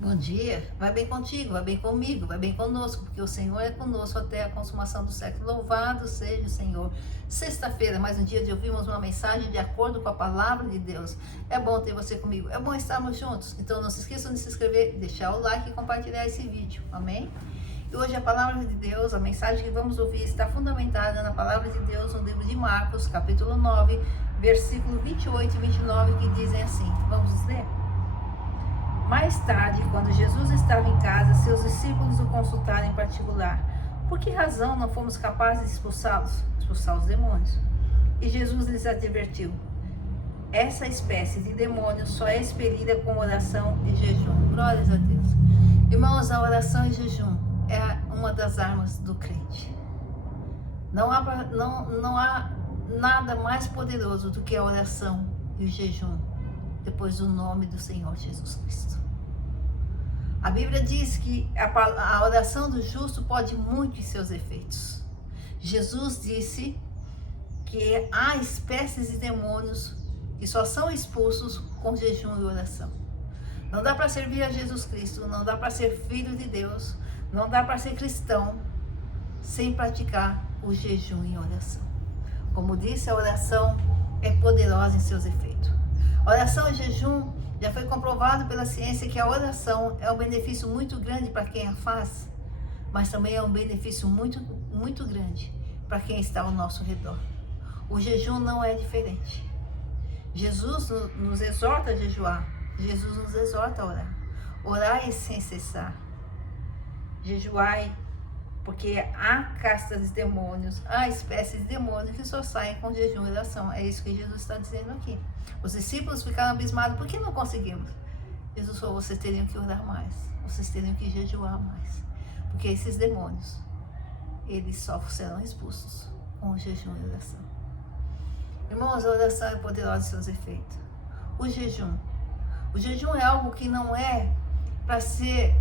Bom dia, vai bem contigo, vai bem comigo, vai bem conosco, porque o Senhor é conosco até a consumação do século. Louvado seja o Senhor. Sexta-feira, mais um dia de ouvirmos uma mensagem de acordo com a palavra de Deus. É bom ter você comigo, é bom estarmos juntos. Então não se esqueçam de se inscrever, deixar o like e compartilhar esse vídeo, amém? E hoje a palavra de Deus, a mensagem que vamos ouvir está fundamentada na palavra de Deus no livro de Marcos, capítulo 9, versículo 28 e 29, que dizem assim, vamos ler? Mais tarde, quando Jesus estava em casa, seus discípulos o consultaram em particular. Por que razão não fomos capazes de expulsar os demônios? E Jesus lhes advertiu: essa espécie de demônio só é expelida com oração e jejum. Glórias a Deus. Irmãos, a oração e jejum é uma das armas do crente. Não há nada mais poderoso do que a oração e o jejum depois do nome do Senhor Jesus Cristo. A Bíblia diz que a oração do justo pode muito em seus efeitos. Jesus disse que há espécies de demônios que só são expulsos com jejum e oração. Não dá para servir a Jesus Cristo, não dá para ser filho de Deus, não dá para ser cristão sem praticar o jejum e oração. Como disse, a oração é poderosa em seus efeitos. Oração e jejum, já foi comprovado pela ciência que a oração é um benefício muito grande para quem a faz, mas também é um benefício muito grande para quem está ao nosso redor. O jejum não é diferente. Jesus nos exorta a jejuar, Jesus nos exorta a orar. Orai sem cessar. Jejuai, porque há castas de demônios, há espécies de demônios que só saem com jejum e oração. É isso que Jesus está dizendo aqui. Os discípulos ficaram abismados, por que não conseguimos? Jesus falou, vocês teriam que orar mais, vocês teriam que jejuar mais, porque esses demônios, eles só serão expulsos com o jejum e oração. Irmãos, a oração é poderosa em seus efeitos. O jejum é algo que não é para ser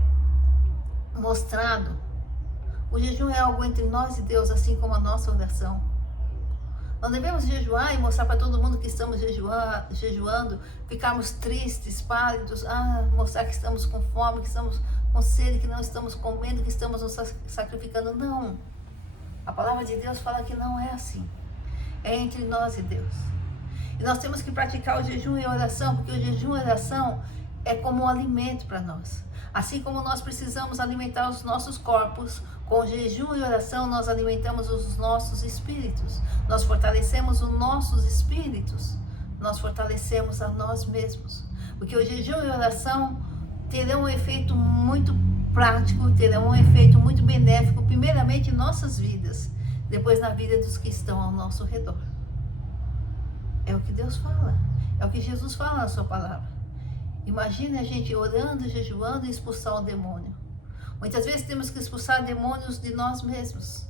mostrado. O jejum é algo entre nós e Deus, assim como a nossa oração. Não devemos jejuar e mostrar para todo mundo que estamos jejuando, ficarmos tristes, pálidos, mostrar que estamos com fome, que estamos com sede, que não estamos comendo, que estamos nos sacrificando. Não. A palavra de Deus fala que não é assim. É entre nós e Deus. E nós temos que praticar o jejum e a oração, porque o jejum e a oração é como um alimento para nós. Assim como nós precisamos alimentar os nossos corpos, com jejum e oração nós alimentamos os nossos espíritos. Nós fortalecemos os nossos espíritos. Nós fortalecemos a nós mesmos. Porque o jejum e a oração terão um efeito muito prático, terão um efeito muito benéfico, primeiramente em nossas vidas, depois na vida dos que estão ao nosso redor. É o que Deus fala. É o que Jesus fala na sua palavra. Imagine a gente orando, jejuando e expulsar o demônio. Muitas vezes temos que expulsar demônios de nós mesmos.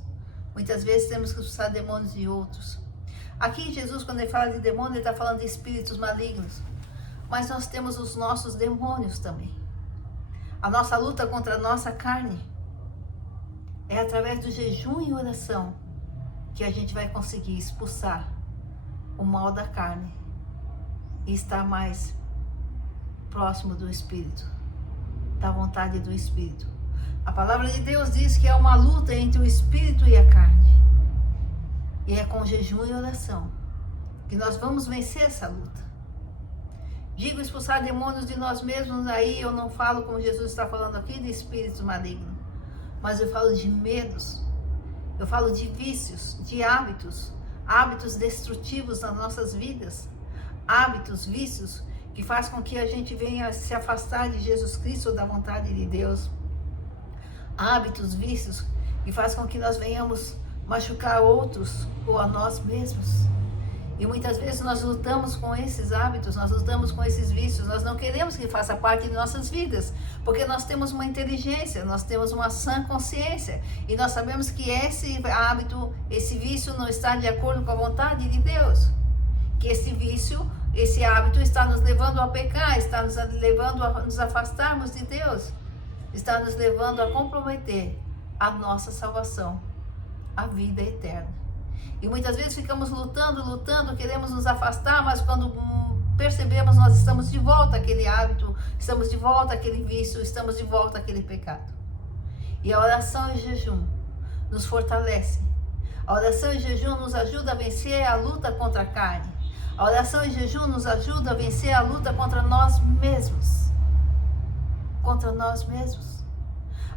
Muitas vezes temos que expulsar demônios de outros. Aqui Jesus, quando ele fala de demônio, ele está falando de espíritos malignos. Mas nós temos os nossos demônios também. A nossa luta contra a nossa carne é através do jejum e oração que a gente vai conseguir expulsar o mal da carne e estar mais próximo do Espírito, da vontade do Espírito. A palavra de Deus diz que é uma luta entre o Espírito e a carne. E é com jejum e oração que nós vamos vencer essa luta. Digo expulsar demônios de nós mesmos, aí eu não falo, como Jesus está falando aqui, de espíritos malignos, mas eu falo de medos, eu falo de vícios, de hábitos destrutivos nas nossas vidas, hábitos, vícios, que faz com que a gente venha se afastar de Jesus Cristo, da vontade de Deus. Hábitos, vícios, que faz com que nós venhamos machucar outros ou a nós mesmos. E muitas vezes nós lutamos com esses hábitos, nós lutamos com esses vícios, nós não queremos que faça parte de nossas vidas, porque nós temos uma inteligência, nós temos uma sã consciência, e nós sabemos que esse hábito, esse vício não está de acordo com a vontade de Deus, que esse vício, esse hábito está nos levando a pecar, está nos levando a nos afastarmos de Deus, está nos levando a comprometer a nossa salvação, a vida eterna. E muitas vezes ficamos lutando, queremos nos afastar, mas quando percebemos, nós estamos de volta àquele hábito, estamos de volta àquele vício, estamos de volta àquele pecado. E a oração e o jejum nos fortalece. A oração e o jejum nos ajuda a vencer a luta contra a carne. A oração e o jejum nos ajuda a vencer a luta contra nós mesmos. Contra nós mesmos.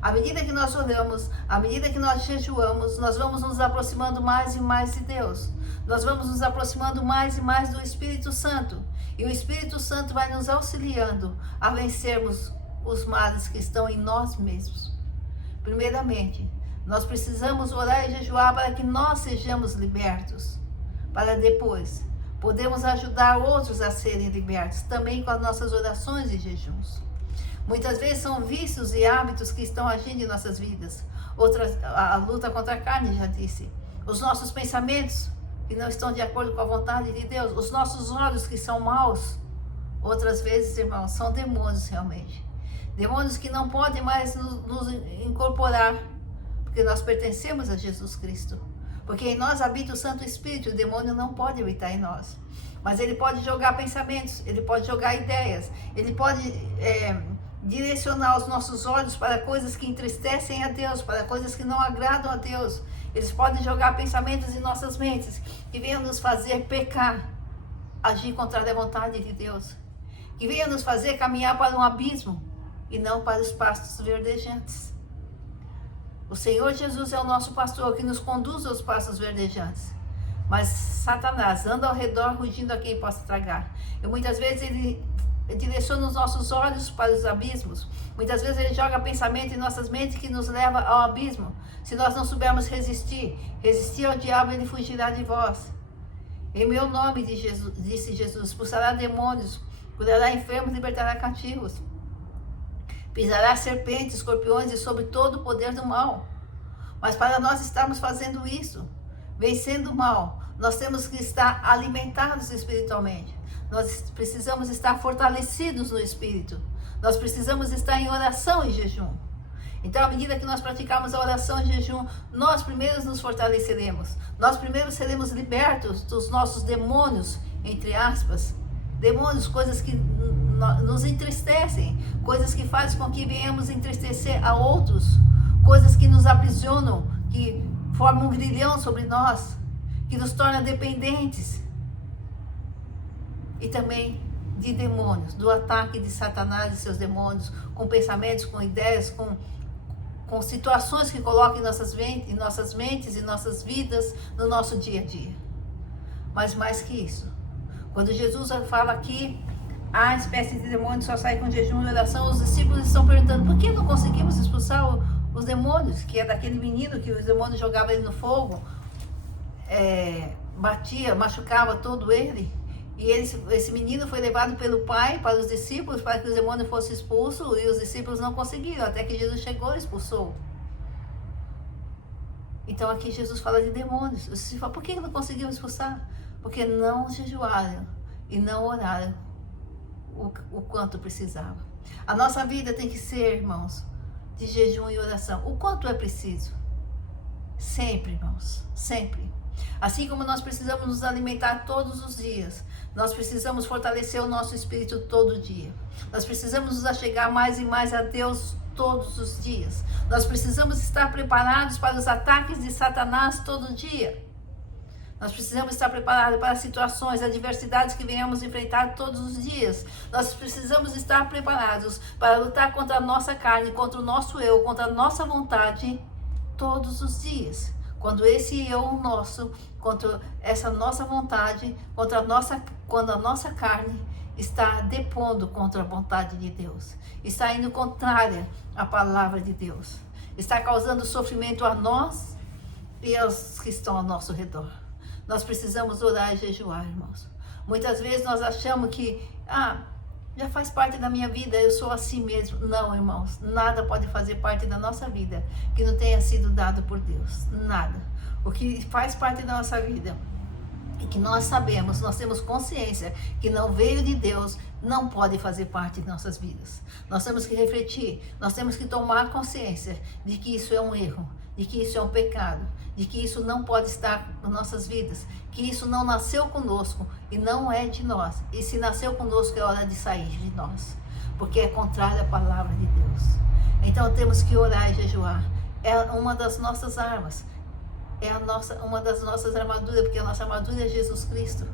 À medida que nós oramos, à medida que nós jejuamos, nós vamos nos aproximando mais e mais de Deus. Nós vamos nos aproximando mais e mais do Espírito Santo. E o Espírito Santo vai nos auxiliando a vencermos os males que estão em nós mesmos. Primeiramente, nós precisamos orar e jejuar para que nós sejamos libertos. Para depois, podemos ajudar outros a serem libertos, também com as nossas orações e jejuns. Muitas vezes são vícios e hábitos que estão agindo em nossas vidas. Outras, a luta contra a carne, já disse. Os nossos pensamentos, que não estão de acordo com a vontade de Deus. Os nossos olhos, que são maus. Outras vezes, irmãos, são demônios realmente. Demônios que não podem mais nos incorporar, porque nós pertencemos a Jesus Cristo. Porque em nós habita o Santo Espírito, o demônio não pode habitar em nós. Mas ele pode jogar pensamentos, ele pode jogar ideias, ele pode direcionar os nossos olhos para coisas que entristecem a Deus, para coisas que não agradam a Deus. Eles podem jogar pensamentos em nossas mentes, que venham nos fazer pecar, agir contra a vontade de Deus. Que venham nos fazer caminhar para um abismo, e não para os pastos verdejantes. O Senhor Jesus é o nosso pastor que nos conduz aos pastos verdejantes. Mas Satanás anda ao redor rugindo a quem possa tragar. E muitas vezes ele direciona os nossos olhos para os abismos. Muitas vezes ele joga pensamento em nossas mentes que nos leva ao abismo. Se nós não soubermos resistir ao diabo, ele fugirá de vós. Em meu nome, disse Jesus, expulsará demônios, curará enfermos, libertará cativos. Pisará serpentes, escorpiões e sobre todo o poder do mal. Mas para nós estarmos fazendo isso, vencendo o mal, nós temos que estar alimentados espiritualmente. Nós precisamos estar fortalecidos no Espírito. Nós precisamos estar em oração e jejum. Então, à medida que nós praticarmos a oração e jejum, nós primeiros nos fortaleceremos. Nós primeiros seremos libertos dos nossos demônios, entre aspas. Demônios, coisas que nos entristecem, coisas que fazem com que venhamos entristecer a outros, coisas que nos aprisionam, que formam um grilhão sobre nós, que nos torna dependentes. E também de demônios, do ataque de Satanás e seus demônios, com pensamentos, com ideias, com situações que colocam em nossas mentes, em nossas vidas, no nosso dia a dia. Mas mais que isso, quando Jesus fala aqui, a espécie de demônio só sai com jejum e oração, os discípulos estão perguntando, por que não conseguimos expulsar os demônios? Que é daquele menino que os demônios jogavam ele no fogo, batia, machucava todo ele. E esse menino foi levado pelo pai para os discípulos, para que os demônios fossem expulsos, e os discípulos não conseguiram, até que Jesus chegou e expulsou. Então aqui Jesus fala de demônios. Os discípulos falam, por que não conseguiram expulsar? Porque não jejuaram e não oraram o quanto precisava. A nossa vida tem que ser, irmãos, de jejum e oração. O quanto é preciso? Sempre, irmãos, sempre. Assim como nós precisamos nos alimentar todos os dias, nós precisamos fortalecer o nosso espírito todo dia. Nós precisamos nos achegar mais e mais a Deus todos os dias. Nós precisamos estar preparados para os ataques de Satanás todo dia. Nós precisamos estar preparados para situações, adversidades que venhamos enfrentar todos os dias. Nós precisamos estar preparados para lutar contra a nossa carne, contra o nosso eu, contra a nossa vontade todos os dias. Quando esse eu nosso, contra essa nossa vontade, quando a nossa carne está depondo contra a vontade de Deus, está indo contrária à palavra de Deus, está causando sofrimento a nós e aos que estão ao nosso redor. Nós precisamos orar e jejuar, irmãos. Muitas vezes nós achamos que, já faz parte da minha vida, eu sou assim mesmo. Não, irmãos, nada pode fazer parte da nossa vida que não tenha sido dado por Deus. Nada. O que faz parte da nossa vida e que nós sabemos, nós temos consciência que não veio de Deus, não pode fazer parte de nossas vidas. Nós temos que refletir, nós temos que tomar consciência de que isso é um erro, de que isso é um pecado, de que isso não pode estar nas nossas vidas, que isso não nasceu conosco e não é de nós. E se nasceu conosco, é hora de sair de nós, porque é contrário à palavra de Deus. Então temos que orar e jejuar. É uma das nossas armas, uma das nossas armaduras, porque a nossa armadura é Jesus Cristo.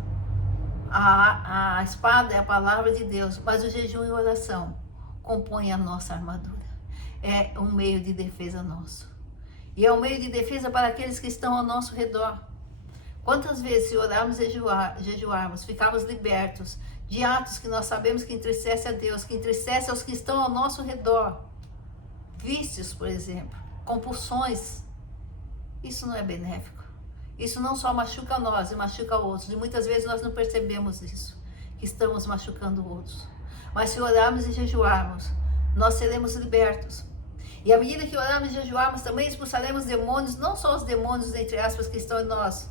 A espada é a palavra de Deus, mas o jejum e oração compõem a nossa armadura. É um meio de defesa nosso. E é um meio de defesa para aqueles que estão ao nosso redor. Quantas vezes, se orarmos e jejuarmos, ficamos libertos de atos que nós sabemos que entristece a Deus, que entristece aos que estão ao nosso redor. Vícios, por exemplo, compulsões. Isso não é benéfico. Isso não só machuca nós e machuca outros. E muitas vezes nós não percebemos isso, que estamos machucando outros. Mas se orarmos e jejuarmos, nós seremos libertos. E à medida que orarmos e jejuarmos, também expulsaremos demônios, não só os demônios, entre aspas, que estão em nós,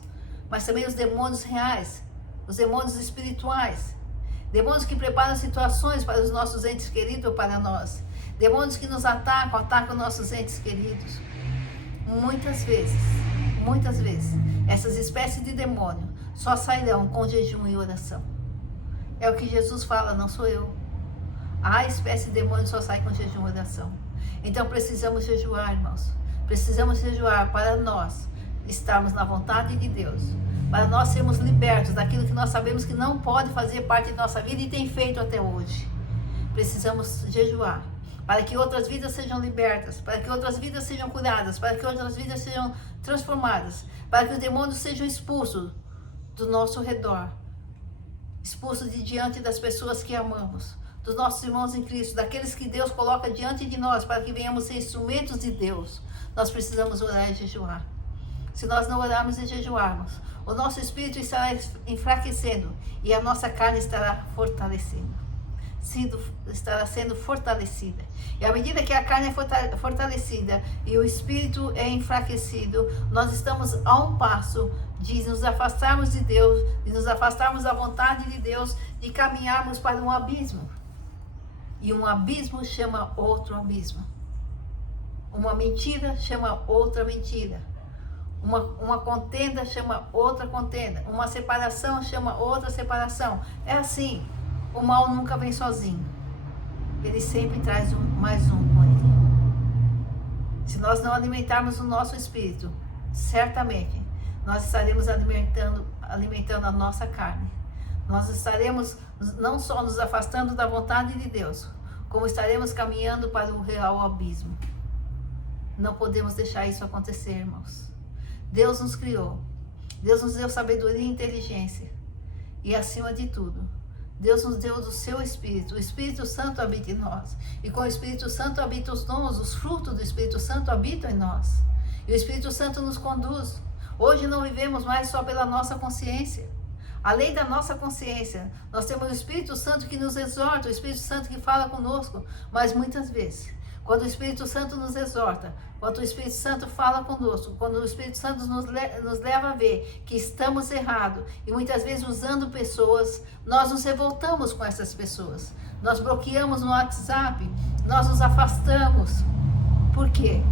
mas também os demônios reais, os demônios espirituais. Demônios que preparam situações para os nossos entes queridos ou para nós. Demônios que nos atacam nossos entes queridos. Muitas vezes, essas espécies de demônio só sairão com jejum e oração. É o que Jesus fala, não sou eu. A espécie de demônio só sai com jejum e oração. Então precisamos jejuar, irmãos. Precisamos jejuar para nós estarmos na vontade de Deus, para nós sermos libertos daquilo que nós sabemos que não pode fazer parte de nossa vida e tem feito até hoje. Precisamos jejuar para que outras vidas sejam libertas, para que outras vidas sejam curadas, para que outras vidas sejam transformadas, para que os demônios sejam expulsos do nosso redor, expulsos de diante das pessoas que amamos, dos nossos irmãos em Cristo, daqueles que Deus coloca diante de nós, para que venhamos ser instrumentos de Deus. Nós precisamos orar e jejuar. Se nós não orarmos e jejuarmos, o nosso espírito estará enfraquecendo e a nossa carne estará estará sendo fortalecida. E à medida que a carne é fortalecida e o espírito é enfraquecido, nós estamos a um passo de nos afastarmos de Deus, de nos afastarmos da vontade de Deus, de caminharmos para um abismo. E um abismo chama outro abismo. Uma mentira chama outra mentira. Uma contenda chama outra contenda. Uma separação chama outra separação. É assim. O mal nunca vem sozinho. Ele sempre traz mais um com ele. Se nós não alimentarmos o nosso espírito, certamente nós estaremos alimentando a nossa carne. Nós estaremos não só nos afastando da vontade de Deus, como estaremos caminhando para o real abismo. Não podemos deixar isso acontecer, irmãos. Deus nos criou. Deus nos deu sabedoria e inteligência. E acima de tudo, Deus nos deu do seu Espírito. O Espírito Santo habita em nós. E com o Espírito Santo habitam os dons, os frutos do Espírito Santo habitam em nós. E o Espírito Santo nos conduz. Hoje não vivemos mais só pela nossa consciência. Além da nossa consciência, nós temos o Espírito Santo que nos exorta, o Espírito Santo que fala conosco. Mas muitas vezes, quando o Espírito Santo nos exorta, quando o Espírito Santo fala conosco, quando o Espírito Santo nos leva a ver que estamos errados e muitas vezes usando pessoas, nós nos revoltamos com essas pessoas. Nós bloqueamos no WhatsApp, nós nos afastamos. Por quê?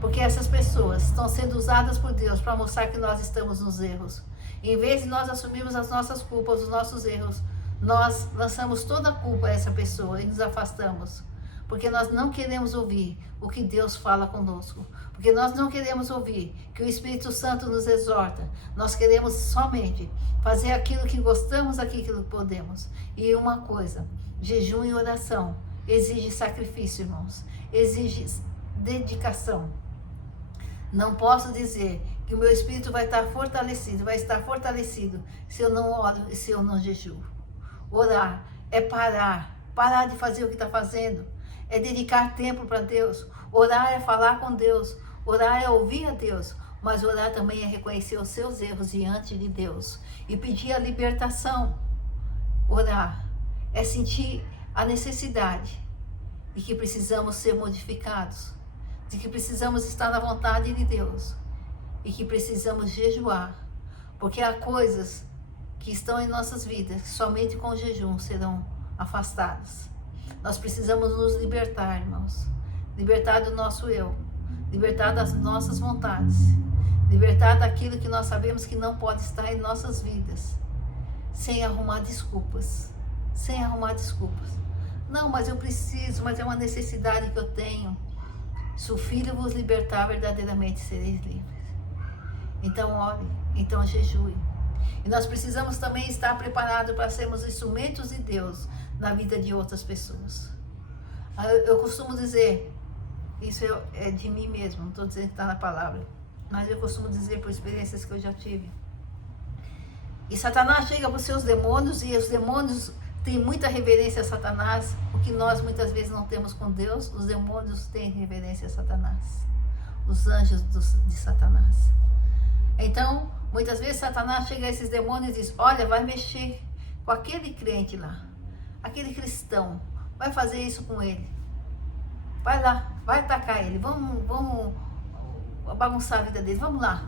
Porque essas pessoas estão sendo usadas por Deus para mostrar que nós estamos nos erros. Em vez de nós assumirmos as nossas culpas, os nossos erros, nós lançamos toda a culpa a essa pessoa e nos afastamos. Porque nós não queremos ouvir o que Deus fala conosco. Porque nós não queremos ouvir que o Espírito Santo nos exorta. Nós queremos somente fazer aquilo que gostamos, aquilo que podemos. E uma coisa, jejum e oração exige sacrifício, irmãos. Exige dedicação. Não posso dizer que o meu espírito vai estar fortalecido se eu não oro e se eu não jejuo. Orar é parar de fazer o que está fazendo. É dedicar tempo para Deus. Orar é falar com Deus. Orar é ouvir a Deus. Mas orar também é reconhecer os seus erros diante de Deus e pedir a libertação. Orar é sentir a necessidade de que precisamos ser modificados, de que precisamos estar na vontade de Deus e que precisamos jejuar, porque há coisas que estão em nossas vidas que somente com o jejum serão afastadas. Nós precisamos nos libertar, irmãos. Libertar do nosso eu. libertar das nossas vontades, libertar daquilo que nós sabemos que não pode estar em nossas vidas, sem arrumar desculpas, Não, mas eu preciso, mas é uma necessidade que eu tenho. Se o Filho vos libertar, verdadeiramente sereis livres. Então ore, então jejue. E nós precisamos também estar preparados para sermos instrumentos de Deus na vida de outras pessoas. Eu costumo dizer, isso é de mim mesmo, não estou dizendo que está na palavra, mas eu costumo dizer por experiências que eu já tive. E Satanás chega para os seus demônios, e os demônios têm muita reverência a Satanás, o que nós muitas vezes não temos com Deus. Os demônios têm reverência a Satanás, os anjos de Satanás. Então, muitas vezes Satanás chega a esses demônios e diz: olha, vai mexer com aquele crente lá, aquele cristão, vai fazer isso com ele, vai lá, vai atacar ele, vamos bagunçar a vida dele, vamos lá.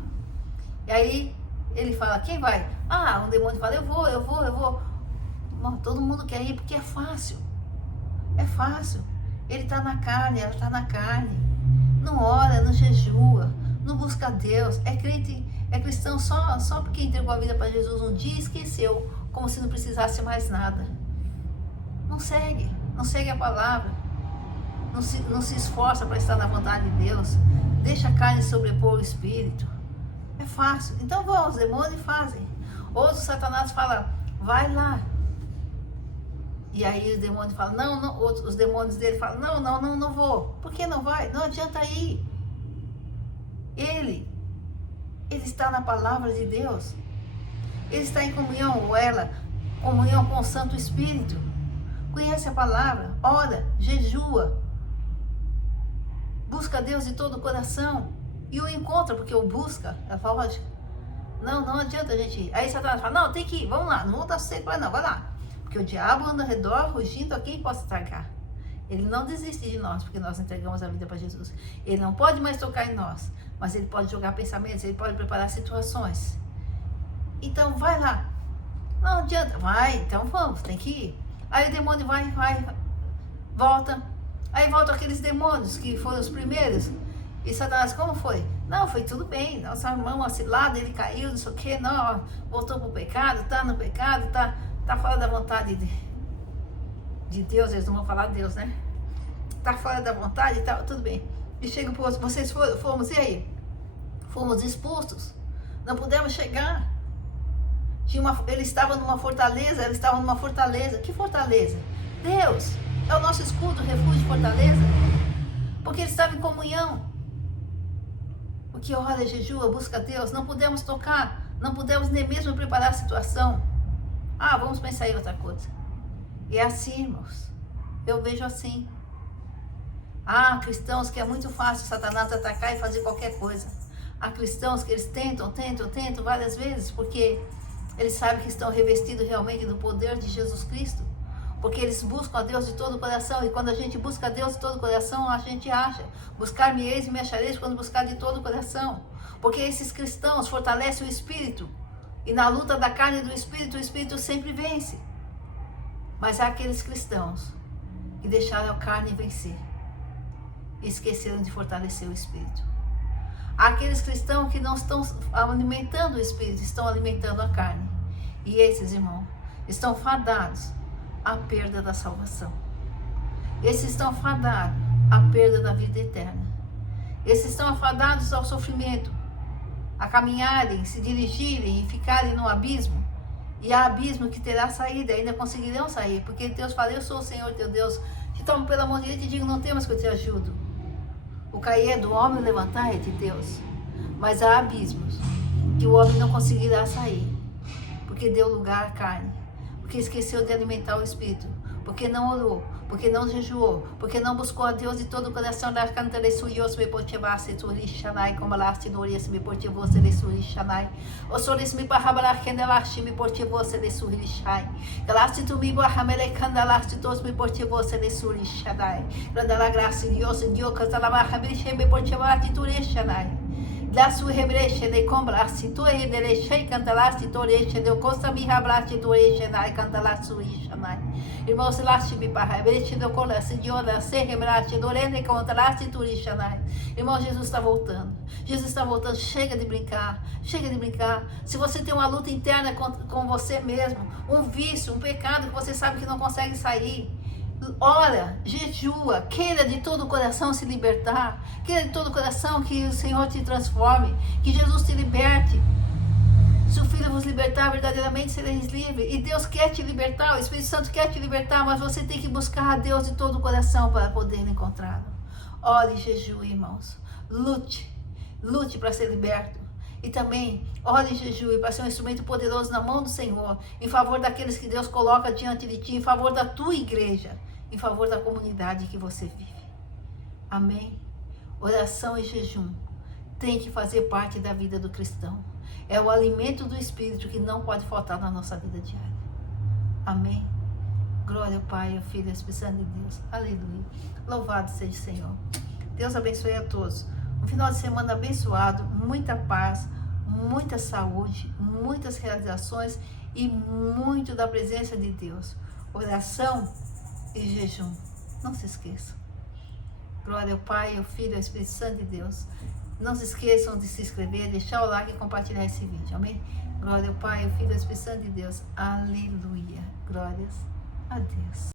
E aí ele fala: quem vai? Ah, um demônio fala: eu vou. Bom, todo mundo quer ir porque é fácil, ele está na carne, ela está na carne, não ora, não jejua, não busca Deus, é crente, é cristão só porque entregou a vida para Jesus um dia e esqueceu, como se não precisasse mais nada. Não segue a palavra, não se esforça para estar na vontade de Deus, deixa a carne sobrepor o espírito. É fácil. Então vão, os demônios fazem. Outro Satanás fala: vai lá. E aí os demônios falam: não, os demônios dele falam: não vou. Por que não vai? Não adianta ir. Ele está na palavra de Deus. Ele está em comunhão, ou ela, comunhão com o Santo Espírito. Conhece a palavra, ora, jejua. Busca Deus de todo o coração. E o encontra, porque o busca, é lógico. Não adianta a gente ir. Aí Satanás fala: não, tem que ir, vamos lá, não vou dar sossego, não, vai lá. Porque o diabo anda ao redor, rugindo a quem possa tragar. Ele não desiste de nós, porque nós entregamos a vida para Jesus. Ele não pode mais tocar em nós, mas ele pode jogar pensamentos, ele pode preparar situações. Então vai lá. Não adianta, vai, então vamos, tem que ir. Aí o demônio vai, volta. Aí voltam aqueles demônios que foram os primeiros. E Satanás: como foi? Não, foi tudo bem. Nossa irmã vacilada, ele caiu, não sei o que, não, voltou pro pecado, tá no pecado, tá fora da vontade de Deus. Eles não vão falar de Deus, né? Tá fora da vontade e tal, tudo bem. E chega pro outro: vocês fomos, e aí? Fomos expulsos, não pudemos chegar. Ele estava numa fortaleza, Que fortaleza? Deus é o nosso escudo, refúgio, fortaleza. Porque ele estava em comunhão. Porque ora, jejua, busca Deus. Não pudemos tocar, não pudemos nem mesmo preparar a situação. Vamos pensar em outra coisa. E é assim, irmãos, eu vejo assim. Há cristãos que é muito fácil Satanás atacar e fazer qualquer coisa. Há cristãos que eles tentam várias vezes, porque eles sabem que estão revestidos realmente do poder de Jesus Cristo. Porque eles buscam a Deus de todo o coração. E quando a gente busca a Deus de todo o coração, a gente acha: buscar-me-eis e me achareis quando buscar de todo o coração. Porque esses cristãos fortalecem o Espírito. E na luta da carne e do Espírito, o Espírito sempre vence. Mas há aqueles cristãos que deixaram a carne vencer e esqueceram de fortalecer o Espírito. Há aqueles cristãos que não estão alimentando o Espírito, estão alimentando a carne. E esses, irmãos, estão fadados à perda da salvação. Esses estão fadados à perda da vida eterna. Esses estão afadados ao sofrimento, a caminharem, se dirigirem e ficarem no abismo. E há abismo que terá saída, ainda conseguirão sair, porque Deus fala: eu sou o Senhor teu Deus, te tomo pela mão direita e digo: não temas, que eu te ajudo. O cair é do homem, o levantar é de Deus. Mas há abismos que o homem não conseguirá sair, porque deu lugar à carne, porque esqueceu de alimentar o Espírito, porque não orou, porque não jejuou, porque não buscou a Deus de todo o coração. da sua rebreche de combraste, tu e de lechei cantalaste, toreche de costa mi rabraste, tu e chenai cantalaste, uixanai. Irmãos, laste me para rebreche de colaste, de ora se rebraste, dorene contraste, turixanai. Irmão, Jesus está voltando. Jesus está voltando. Chega de brincar. Chega de brincar. Se você tem uma luta interna com você mesmo, um vício, um pecado que você sabe que não consegue sair, ora, jejua, queira de todo o coração se libertar, queira de todo o coração que o Senhor te transforme, que Jesus te liberte. Se o Filho vos libertar, verdadeiramente sereis livres. E Deus quer te libertar, o Espírito Santo quer te libertar, mas você tem que buscar a Deus de todo o coração para poder encontrá-lo. Ore e jejue, irmãos. Lute para ser liberto. E também, ore e jejue para ser um instrumento poderoso na mão do Senhor, em favor daqueles que Deus coloca diante de ti, em favor da tua igreja, em favor da comunidade que você vive. Amém? Oração e jejum tem que fazer parte da vida do cristão. É o alimento do Espírito que não pode faltar na nossa vida diária. Amém? Glória ao Pai, ao Filho e ao Espírito Santo de Deus. Aleluia. Louvado seja o Senhor. Deus abençoe a todos. Um final de semana abençoado, muita paz, muita saúde, muitas realizações e muito da presença de Deus. Oração e jejum. Não se esqueçam. Glória ao Pai, ao Filho e ao Espírito Santo de Deus. Não se esqueçam de se inscrever, deixar o like e compartilhar esse vídeo. Amém? Glória ao Pai, ao Filho e ao Espírito Santo de Deus. Aleluia. Glórias a Deus.